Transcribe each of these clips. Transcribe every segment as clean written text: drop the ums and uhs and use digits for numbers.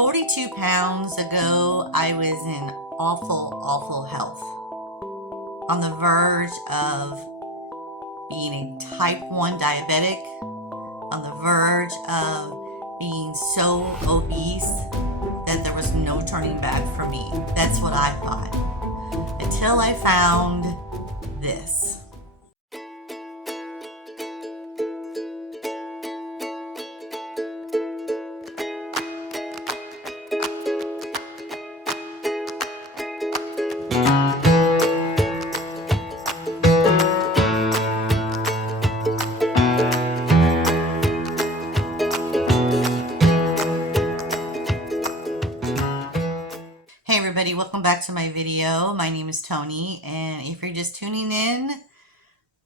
42 pounds ago, I was in awful health. On the verge of being a type 1 diabetic, on the verge of being so obese that there was no turning back for me. That's what I thought. Until I found this. Hey everybody, welcome back to my video. My name is Tony, and if you're just tuning in,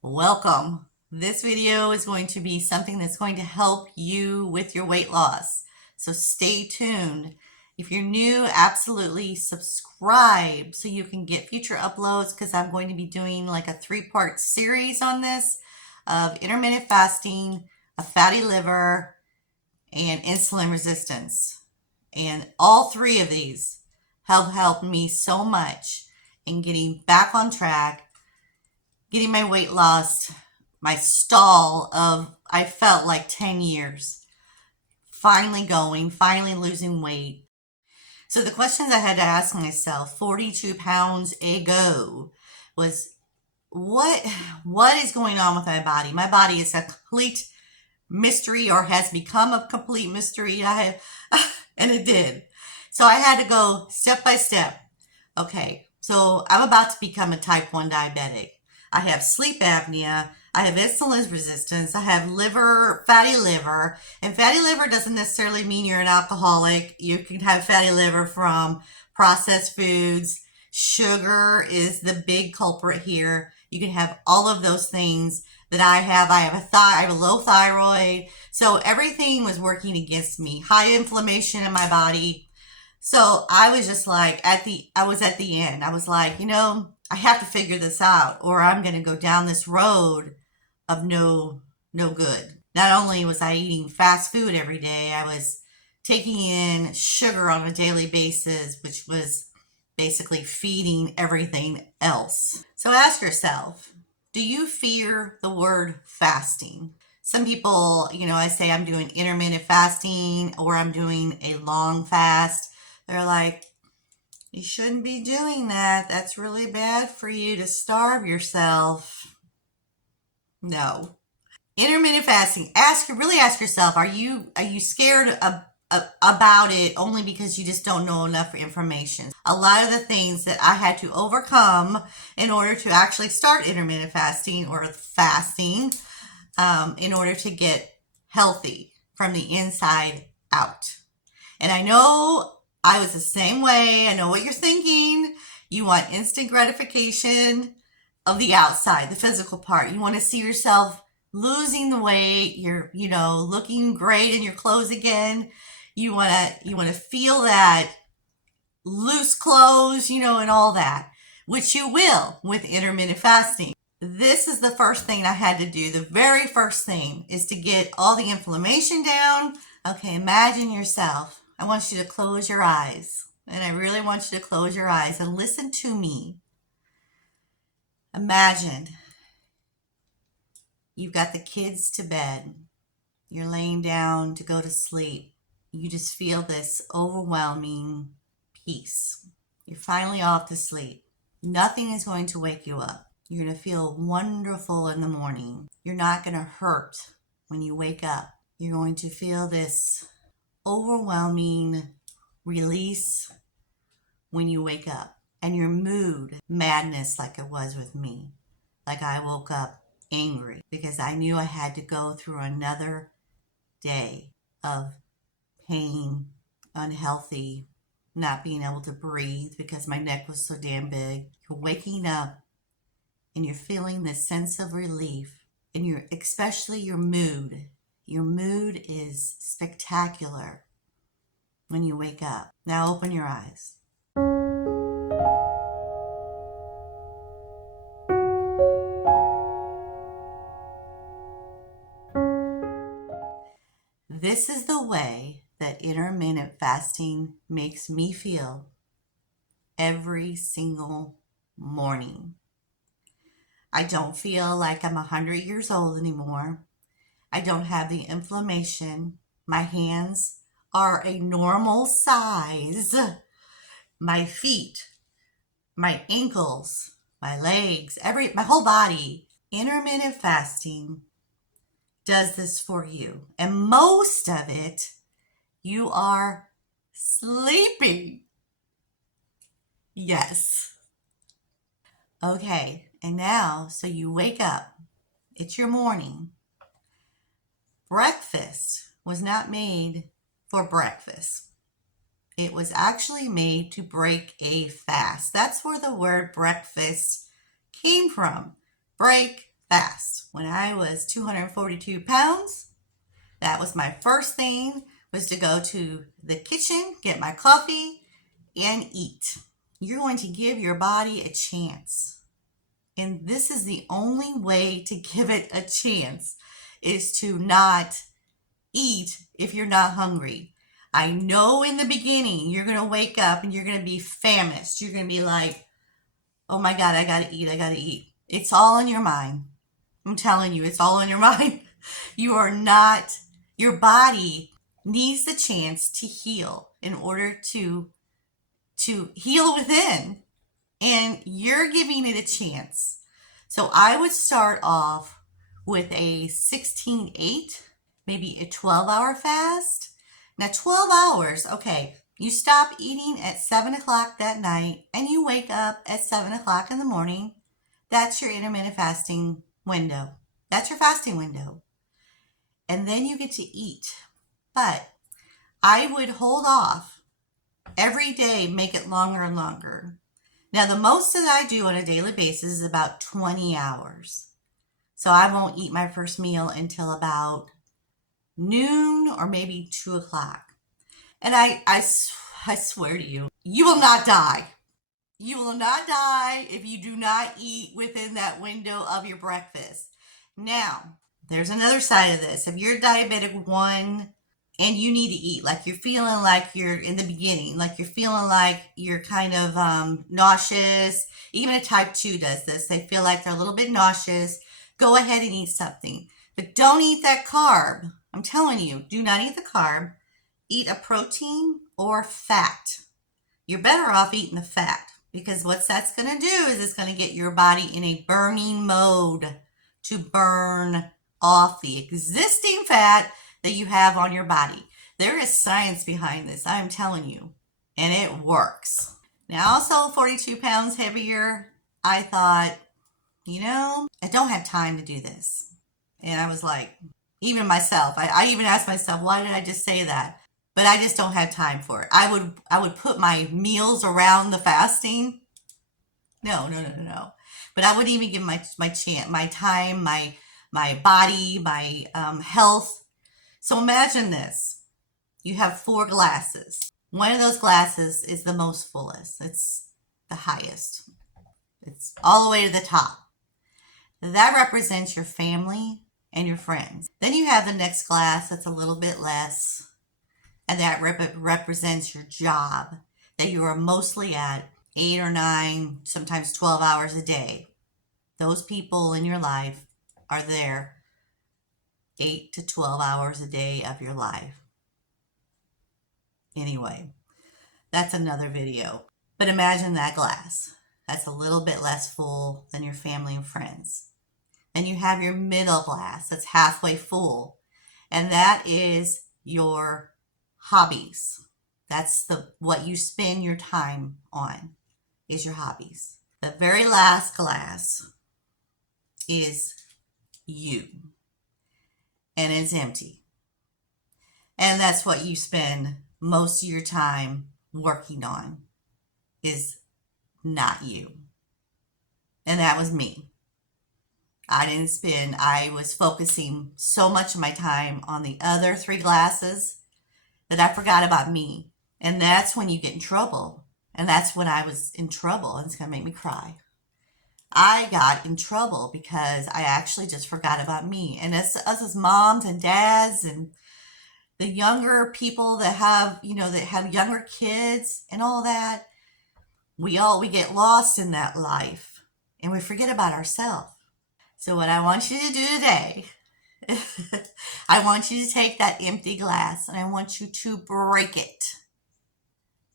welcome. This video is going to be something that's going to help you with your weight loss. So stay tuned. If you're new, absolutely subscribe so you can get future uploads, because I'm going to be doing like a 3-part series on this of intermittent fasting, a fatty liver, and insulin resistance. And all 3 of these have helped me so much in getting back on track, getting my weight lost, my stall of, I felt like 10 years, finally going, finally losing weight. So the questions I had to ask myself 42 pounds ago was, what is going on with my body? My body is a complete mystery, or has become a complete mystery. And it did. So I had to go step by step. Okay, so I'm about to become a type 1 diabetic. I have sleep apnea. I have insulin resistance. I have fatty liver. And fatty liver doesn't necessarily mean you're an alcoholic. You can have fatty liver from processed foods. Sugar is the big culprit here. You can have all of those things that I have. I have a low thyroid. So everything was working against me. High inflammation in my body. So I was just like, I was at the end. I was like, I have to figure this out, or I'm going to go down this road of no good. Not only was I eating fast food every day, I was taking in sugar on a daily basis, which was basically feeding everything else. So ask yourself, do you fear the word fasting? Some people, I say I'm doing intermittent fasting, or I'm doing a long fast. They're like, you shouldn't be doing that. That's really bad for you to starve yourself. No. Intermittent fasting. Really ask yourself, are you scared about it only because you just don't know enough information? A lot of the things that I had to overcome in order to actually start intermittent fasting or fasting, in order to get healthy from the inside out. And I know I was the same way. I know what you're thinking. You want instant gratification of the outside, the physical part. You want to see yourself losing the weight. You're, looking great in your clothes again. You want to feel that loose clothes, and all that, which you will with intermittent fasting. This is the first thing I had to do. The very first thing is to get all the inflammation down. Okay, imagine yourself. I want you to close your eyes. And I really want you to close your eyes and listen to me. Imagine you've got the kids to bed. You're laying down to go to sleep. You just feel this overwhelming peace. You're finally off to sleep. Nothing is going to wake you up. You're going to feel wonderful in the morning. You're not going to hurt when you wake up. You're going to feel this overwhelming release when you wake up. And your mood, madness, like it was with me. Like I woke up angry because I knew I had to go through another day of pain, unhealthy, not being able to breathe because my neck was so damn big. You're waking up and you're feeling this sense of relief, and especially your mood. Your mood is spectacular when you wake up. Now open your eyes. This is the way that intermittent fasting makes me feel every single morning. I don't feel like I'm 100 years old anymore. I don't have the inflammation. My hands are a normal size. My feet, my ankles, my legs, my whole body. Intermittent fasting does this for you. And most of it, you are sleeping. Yes. Okay, and now, so you wake up. It's your morning. Breakfast was not made for breakfast. It was actually made to break a fast. That's where the word breakfast came from. Break fast. When I was 242 pounds, that was my first thing, was to go to the kitchen, get my coffee, and eat. You're going to give your body a chance. And this is the only way to give it a chance, is to not eat if you're not hungry. I know in the beginning you're going to wake up and you're going to be famished. You're going to be like, oh my God, I got to eat. I got to eat. It's all in your mind. I'm telling you, it's all in your mind. You are not, your body needs the chance to heal in order to heal within. And you're giving it a chance. So I would start off with a 16-8, maybe a 12-hour fast. Now 12 hours, okay, you stop eating at 7 o'clock that night and you wake up at 7 o'clock in the morning. That's your intermittent fasting window. That's your fasting window. And then you get to eat. But I would hold off every day, make it longer and longer. Now, the most that I do on a daily basis is about 20 hours. So I won't eat my first meal until about noon or maybe 2 o'clock. And I swear to you, you will not die. You will not die if you do not eat within that window of your breakfast. Now, there's another side of this. If you're diabetic 1 and you need to eat, like you're feeling like you're in the beginning, like you're feeling like you're kind of nauseous. Even a type 2 does this. They feel like they're a little bit nauseous. Go ahead and eat something. But don't eat that carb. I'm telling you, do not eat the carb. Eat a protein or fat. You're better off eating the fat, because what that's going to do is it's going to get your body in a burning mode to burn off the existing fat that you have on your body. There is science behind this, I'm telling you, and it works. Now, also 42 pounds heavier, I thought, I don't have time to do this. And I was like, even myself, I even asked myself, why did I just say that? But I just don't have time for it. I would put my meals around the fasting. No. But I wouldn't even give my time, my body, my health. So imagine this. You have 4 glasses. One of those glasses is the most fullest. It's the highest. It's all the way to the top. That represents your family and your friends. Then you have the next glass that's a little bit less. And that represents your job that you are mostly at 8 or 9, sometimes 12 hours a day. Those people in your life are there 8 to 12 hours a day of your life. Anyway, that's another video. But imagine that glass. That's a little bit less full than your family and friends. And you have your middle glass that's halfway full. And that is your hobbies. That's what you spend your time on, is your hobbies. The very last glass is you. And it's empty. And that's what you spend most of your time working on, is not you. And that was me. I was focusing so much of my time on the other 3 glasses that I forgot about me. And that's when you get in trouble. And that's when I was in trouble. And it's going to make me cry. I got in trouble because I actually just forgot about me. And us as moms and dads and The younger people that have, that have younger kids and all that, we get lost in that life and we forget about ourselves. So what I want you to do today, I want you to take that empty glass and I want you to break it.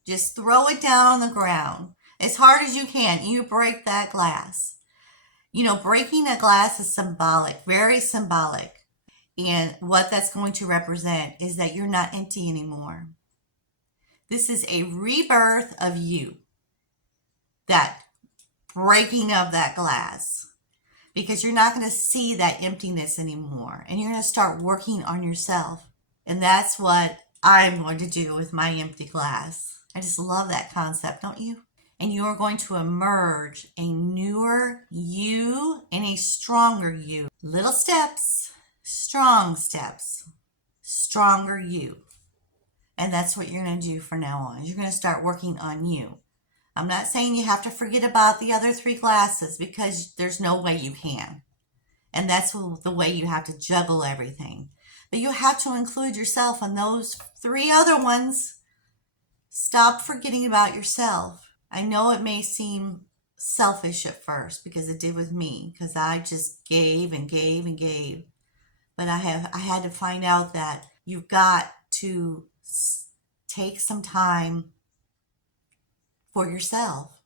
Just throw it down on the ground as hard as you can. You break that glass. Breaking a glass is symbolic, very symbolic. And what that's going to represent is that you're not empty anymore. This is a rebirth of you. That breaking of that glass. Because you're not going to see that emptiness anymore. And you're going to start working on yourself. And that's what I'm going to do with my empty glass. I just love that concept, don't you? And you're going to emerge a newer you and a stronger you. Little steps. Strong steps, stronger you. And that's what you're going to do from now on. You're going to start working on you. I'm not saying you have to forget about the other 3 glasses because there's no way you can. And that's the way you have to juggle everything. But you have to include yourself in those 3 other ones. Stop forgetting about yourself. I know it may seem selfish at first because it did with me because I just gave and gave and gave. But I had to find out that you've got to take some time for yourself.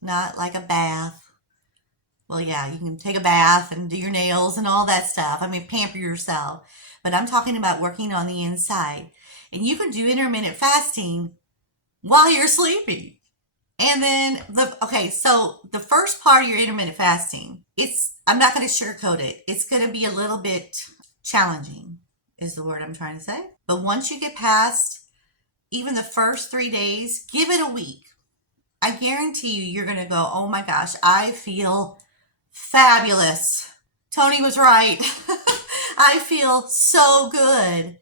Not like a bath. Well, yeah, you can take a bath and do your nails and all that stuff. I mean, pamper yourself. But I'm talking about working on the inside. And you can do intermittent fasting while you're sleeping. And then, so the first part of your intermittent fasting, I'm not going to sugarcoat it. It's going to be a little bit challenging, is the word I'm trying to say. But once you get past even the first 3 days, give it a week. I guarantee you're going to go, oh my gosh, I feel fabulous. Tony was right. I feel so good.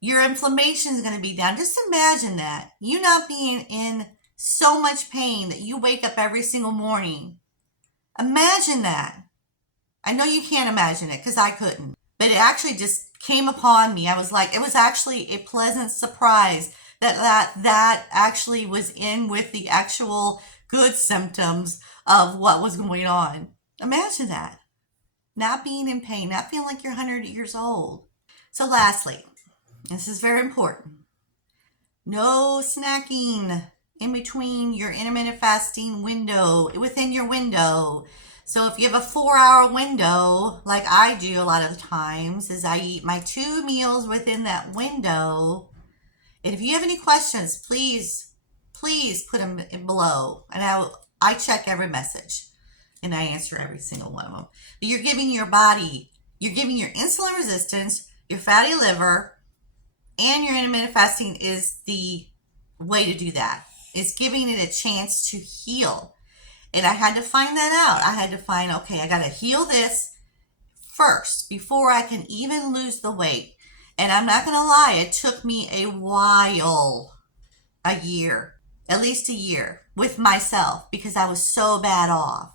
Your inflammation is going to be down. Just imagine that. You not being in so much pain that you wake up every single morning. Imagine that. I know you can't imagine it because I couldn't. But it actually just came upon me. I was like, it was actually a pleasant surprise that actually was in with the actual good symptoms of what was going on. Imagine that. Not being in pain, not feeling like you're 100 years old. So lastly, this is very important. No snacking in between your intermittent fasting window, within your window. So if you have a 4-hour window, like I do a lot of the times, is I eat my 2 meals within that window. And if you have any questions, please put them below. And I check every message and I answer every single one of them. But you're giving your body, you're giving your insulin resistance, your fatty liver, and your intermittent fasting is the way to do that. It's giving it a chance to heal. And I had to find that out. I had to find, okay, I got to heal this first before I can even lose the weight. And I'm not going to lie, it took me a while, a year, at least a year with myself because I was so bad off.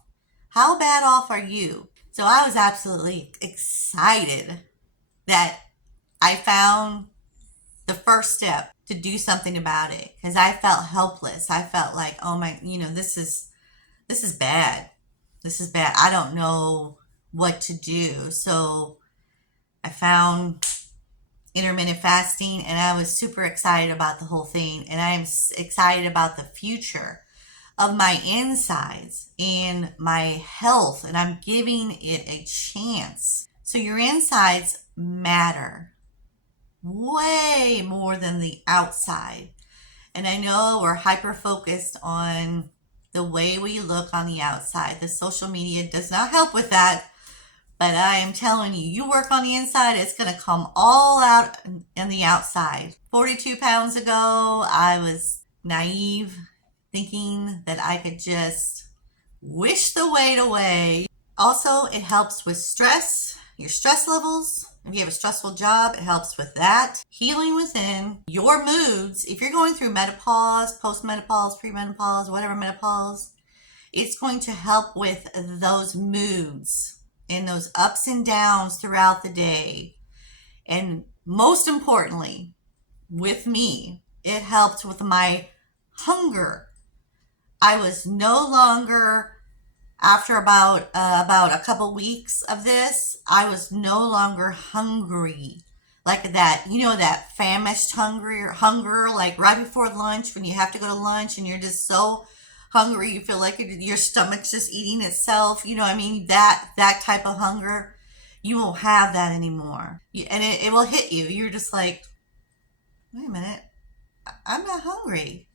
How bad off are you? So I was absolutely excited that I found the first step to do something about it because I felt helpless. I felt like, oh my, this is bad. This is bad. I don't know what to do. So I found intermittent fasting and I was super excited about the whole thing. And I'm excited about the future of my insides and my health. And I'm giving it a chance. So your insides matter way more than the outside. And I know we're hyper focused on the way we look on the outside. The social media does not help with that. But I am telling you, you work on the inside, it's going to come all out in the outside. 42 pounds ago, I was naive, thinking that I could just wish the weight away. Also, it helps with stress, your stress levels. If you have a stressful job, it helps with that. Healing within your moods. If you're going through menopause, postmenopause, premenopause, whatever menopause, it's going to help with those moods and those ups and downs throughout the day. And most importantly, with me, it helped with my hunger. I was no longer, after about a couple weeks of this, I was no longer hungry. Like that, that famished hunger, like right before lunch when you have to go to lunch and you're just so hungry, you feel like your stomach's just eating itself. You know what I mean? That type of hunger, you won't have that anymore. And it will hit you. You're just like, wait a minute, I'm not hungry.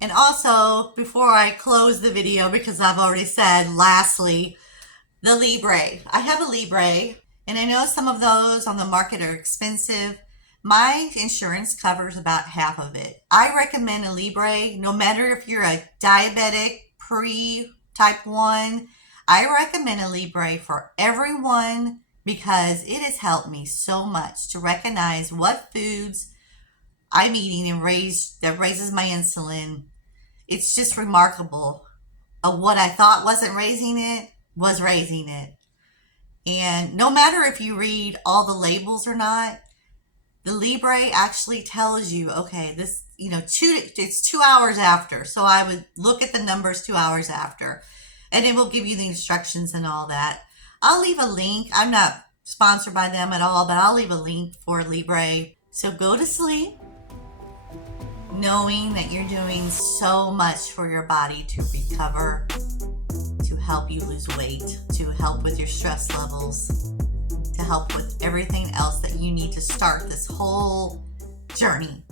And also, before I close the video, because I've already said, lastly, the Libre. I have a Libre, and I know some of those on the market are expensive. My insurance covers about half of it. I recommend a Libre, no matter if you're a diabetic, type 1. I recommend a Libre for everyone because it has helped me so much to recognize what foods I'm eating and that raises my insulin. It's just remarkable. What I thought wasn't raising it was raising it. And no matter if you read all the labels or not, the Libre actually tells you, okay, this, it's 2 hours after. So I would look at the numbers 2 hours after, and it will give you the instructions and all that. I'll leave a link. I'm not sponsored by them at all, but I'll leave a link for Libre. So go to sleep knowing that you're doing so much for your body to recover, to help you lose weight, to help with your stress levels, to help with everything else that you need to start this whole journey